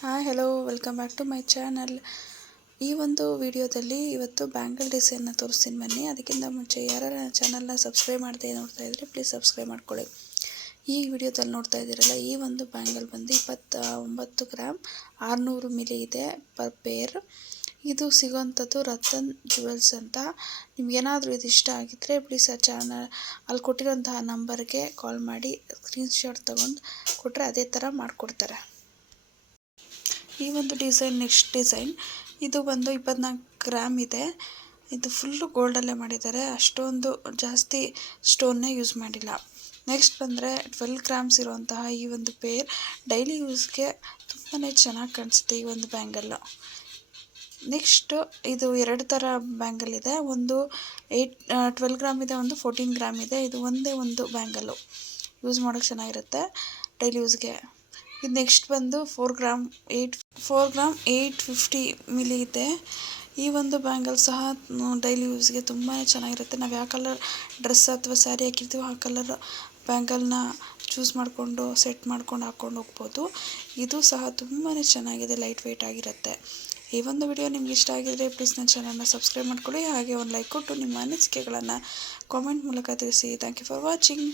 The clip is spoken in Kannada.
Hi hello welcome back to my channel ಈ ಒಂದು ವಿಡಿಯೋದಲ್ಲಿ ಇವತ್ತು ಬ್ಯಾಂಗಲ್ ಡಿಸೈನ್ನ ತೋರಿಸ್ತೀನಿ ಬನ್ನಿ. ಅದಕ್ಕಿಂತ ಮುಂಚೆ ಯಾರು ಚಾನಲ್ನ ಸಬ್ಸ್ಕ್ರೈಬ್ ಮಾಡದೆ ನೋಡ್ತಾ ಇದ್ದರೆ ಪ್ಲೀಸ್ ಸಬ್ಸ್ಕ್ರೈಬ್ ಮಾಡ್ಕೊಳ್ಳಿ. ಈ ವಿಡಿಯೋದಲ್ಲಿ ನೋಡ್ತಾ ಇದ್ದೀರಲ್ಲ, ಈ ಒಂದು ಬ್ಯಾಂಗಲ್ ಬಂದು ಇಪ್ಪತ್ತ ಒಂಬತ್ತು ಗ್ರಾಮ್ ಆರುನೂರು ಮಿಲಿ ಇದೆ ಪರ್ ಪೇರ್ ಇದು ಸಿಗೋವಂಥದ್ದು ರತನ್ ಜುವೆಲ್ಸ್ ಅಂತ. ನಿಮ್ಗೇನಾದರೂ ಇದು ಇಷ್ಟ ಆಗಿದ್ದರೆ ಪ್ಲೀಸ್ ಆ ಚಾನಲ್ ಅಲ್ಲಿ ಕೊಟ್ಟಿರೋಂತಹ ನಂಬರ್ಗೆ ಕಾಲ್ ಮಾಡಿ ಸ್ಕ್ರೀನ್ಶಾಟ್ ತೊಗೊಂಡು ಕೊಟ್ಟರೆ ಅದೇ ಥರ ಮಾಡಿಕೊಡ್ತಾರೆ. ಈ ಒಂದು ಡಿಸೈನ್, ನೆಕ್ಸ್ಟ್ ಡಿಸೈನ್. ಇದು ಬಂದು ಇಪ್ಪತ್ನಾಲ್ಕು ಗ್ರಾಮ್ ಇದೆ. ಇದು ಫುಲ್ಲು ಗೋಲ್ಡಲ್ಲೇ ಮಾಡಿದ್ದಾರೆ. ಅಷ್ಟೊಂದು ಜಾಸ್ತಿ ಸ್ಟೋನ್ನೇ ಯೂಸ್ ಮಾಡಿಲ್ಲ. ನೆಕ್ಸ್ಟ್ ಬಂದರೆ ಟ್ವೆಲ್ ಗ್ರಾಮ್ಸ್ ಇರುವಂತಹ ಈ ಒಂದು ಪೇರ್. ಡೈಲಿ ಯೂಸ್ಗೆ ತುಂಬಾ ಚೆನ್ನಾಗಿ ಕಾಣಿಸುತ್ತೆ ಈ ಒಂದು ಬ್ಯಾಂಗಲ್ಲು. ನೆಕ್ಸ್ಟು ಇದು ಎರಡು ಥರ ಬ್ಯಾಂಗಲ್ ಇದೆ. ಒಂದು ಏಯ್ಟ್ ಟ್ವೆಲ್ ಗ್ರಾಮ್ ಇದೆ, ಒಂದು ಫೋರ್ಟೀನ್ ಗ್ರಾಮ್ ಇದೆ. ಇದು ಒಂದೇ ಒಂದು ಬ್ಯಾಂಗಲ್ಲು. ಯೂಸ್ ಮಾಡೋಕ್ಕೆ ಚೆನ್ನಾಗಿರುತ್ತೆ ಡೈಲಿ ಯೂಸ್ಗೆ. ಇದು ನೆಕ್ಸ್ಟ್ ಬಂದು four gram eight four gram eight fifty milli ಇದೆ. ಈ ಒಂದು ಬ್ಯಾಂಗಲ್ ಸಹ ಡೈಲಿ ಯೂಸ್ಗೆ ತುಂಬಾ ಚೆನ್ನಾಗಿರುತ್ತೆ. ನಾವು ಯಾವ ಕಲರ್ ಡ್ರೆಸ್ ಅಥವಾ ಸ್ಯಾರಿ ಹಾಕಿರ್ತೀವೋ ಆ ಕಲರ್ ಬ್ಯಾಂಗಲ್ನ ಚೂಸ್ ಮಾಡಿಕೊಂಡು ಸೆಟ್ ಮಾಡ್ಕೊಂಡು ಹಾಕ್ಕೊಂಡು ಹೋಗ್ಬೋದು. ಇದು ಸಹ ತುಂಬಾ ಚೆನ್ನಾಗಿದೆ ಲೈಟ್ ವೆಯ್ಟ್ ಆಗಿರುತ್ತೆ. ಈ ಒಂದು ವಿಡಿಯೋ ನಿಮ್ಗೆ ಇಷ್ಟ ಆಗಿದರೆ ಪ್ಲೀಸ್ ನನ್ನ ಚಾನಲ್ನ ಸಬ್ಸ್ಕ್ರೈಬ್ ಮಾಡ್ಕೊಳ್ಳಿ. ಹಾಗೆ ಒಂದು ಲೈಕ್ ಕೊಟ್ಟು ನಿಮ್ಮ ಅನಿಸಿಕೆಗಳನ್ನು ಕಾಮೆಂಟ್ ಮೂಲಕ ತಿಳಿಸಿ. Thank you for watching